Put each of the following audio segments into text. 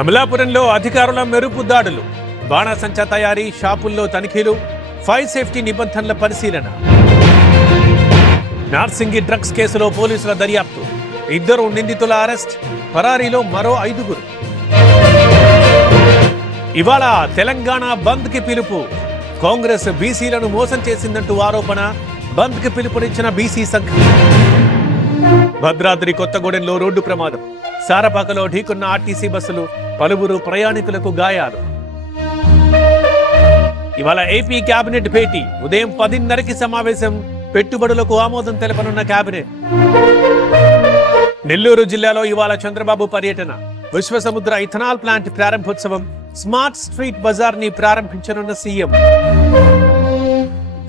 అమలాపురంలో అధికారుల మెరుపు దాడులు, బాణాసంచా తయారీ, షాపుల్లో తనిఖీలు, ఫైర్ సేఫ్టీ నిబంధనల పరిశీలన. నార్సింగి డ్రగ్స్ కేసులో పోలీసుల దర్యాప్తు, 2 నిందితుల అరెస్ట్, పరారీలో మరో 5. ఇవాళ తెలంగాణ బంద్ కి పిలుపు. కాంగ్రెస్ బీసీలను మోసం చేసిందంటూ ఆరోపణ. బంద్ కి పిలుపునిచ్చిన బీసీ సంఘం. భద్రాద్రి కొత్తగూడెంలో రోడ్డు ప్రమాదం, సారపాకలో ఢీకున్న ఆర్టీసీ బస్సులు, పలువురు ప్రయాణికులకు గాయాలు. ఇవాళ ఏపీ కేబినెట్ భేటీ, ఉదయం 10:30కి సమావేశం. పెట్టుబడులకు ఆమోదం తెలపనున్న కేబినెట్. నెల్లూరు జిల్లాలో ఇవాళ చంద్రబాబు పర్యటన. విశ్వసముద్ర ఇథనాల్ ప్లాంట్ ప్రారంభోత్సవం, స్మార్ట్ స్ట్రీట్ బజార్ ని ప్రారంభించనున్న సీఎం.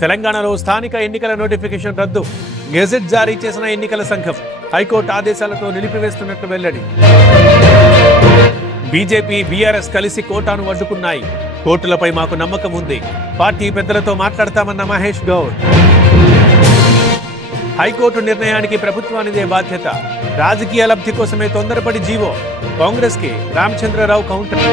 తెలంగాణలో స్థానిక ఎన్నికల నోటిఫికేషన్ రద్దు. గెజెట్ జారీ చేసిన ఎన్నికల సంఘం హైకోర్టు ఆదేశాలతో నిలిపివేస్తున్నట్లు వెల్లడి. బీజేపీ, బీఆర్ఎస్ కలిసి కోటాను అడ్డుకున్నాయి. కోర్టులపై మాకు నమ్మకం ఉంది. పార్టీ పెద్దలతో మాట్లాడతామన్న మహేష్ గౌడ్. హైకోర్టు నిర్ణయానికి ప్రభుత్వానిదే బాధ్యత. రాజకీయ లబ్ధి కోసమే తొందరపడి జీవో. కాంగ్రెస్ కి రామచంద్రరావు కౌంటర్.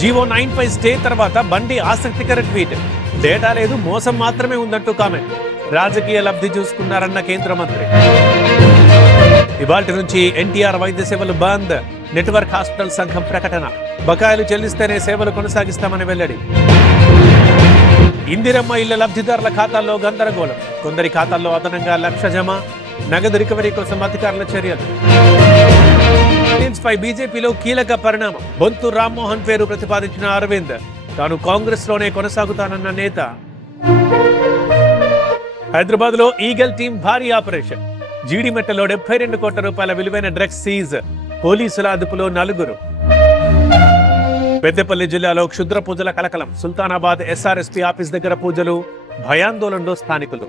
జీవో 9 పై స్టే తర్వాత బండి ఆసక్తికర ట్వీట్. డేటా లేదు, మోసం మాత్రమే ఉందంటూ కామెంట్. రాజకీయ లబ్ధి చూసుకున్నారన్న కేంద్ర మంత్రి. ఇవాల్టి నుంచి ఎన్టీఆర్ వైద్య సేవలు బంద్. నెట్వర్క్ హాస్పిటల్ సంఘం ప్రకటన. బకాయిలు చెల్లిస్తేనే సేవలు కొనసాగిస్తామని వెల్లడి. ఇందిరమ్మ ఇళ్ల లబ్ధిదారుల ఖాతాల్లో గందరగోళం. కొందరి ఖాతాల్లో అదనంగా 1,00,000 జమ. నగదు రికవరీ కోసం అధికారుల చర్యలు. పై బీజేపీలో కీలక పరిణామం. బొంతు రామ్మోహన్ పేరు ప్రతిపాదించిన అరవింద్ తాను కాంగ్రెస్ లోనే కొనసాగుతానన్న నేత. హైదరాబాద్ లో ఈగల్ టీం భారీ ఆపరేషన్. జీడిమెట్టలో 72 కోట్ల రూపాయల విలువైన డ్రగ్స్ సీజ్. పోలీసుల అదుపులో 4. పెద్దపల్లి జిల్లాలో క్షుద్ర పూజల కలకలం. సుల్తానాబాద్ ఎస్ఆర్ఎస్పీ ఆఫీస్ దగ్గర పూజలు, భయాందోళనలో స్థానికులు.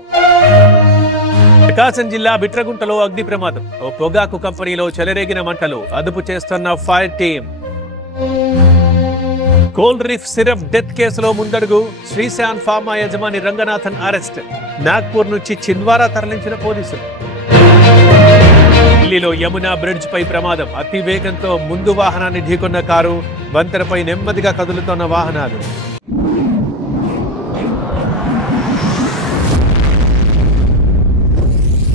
ప్రకాశం జిల్లా బిట్రగుంటలో అగ్ని ప్రమాదం. ఓ పొగాకు కంపెనీలో చెలరేగిన మంటలు. అదుపు చేస్తున్న fire team. Cold reef syrup death కేసులో ముందడుగు. శ్రీశాన్ ఫార్మా యజమాని రంగనాథన్ అరెస్ట్. నాగ్పూర్ నుంచి చిన్వారా తరలించిన పోలీసులు. ఢిల్లీలో యమునా బ్రిడ్జ్ పై ప్రమాదం. అతి వేగంతో ముందు వాహనాన్ని ఢీకొన్న కారు. వంతెనపై నెమ్మదిగా కదులుతున్న వాహనాలు.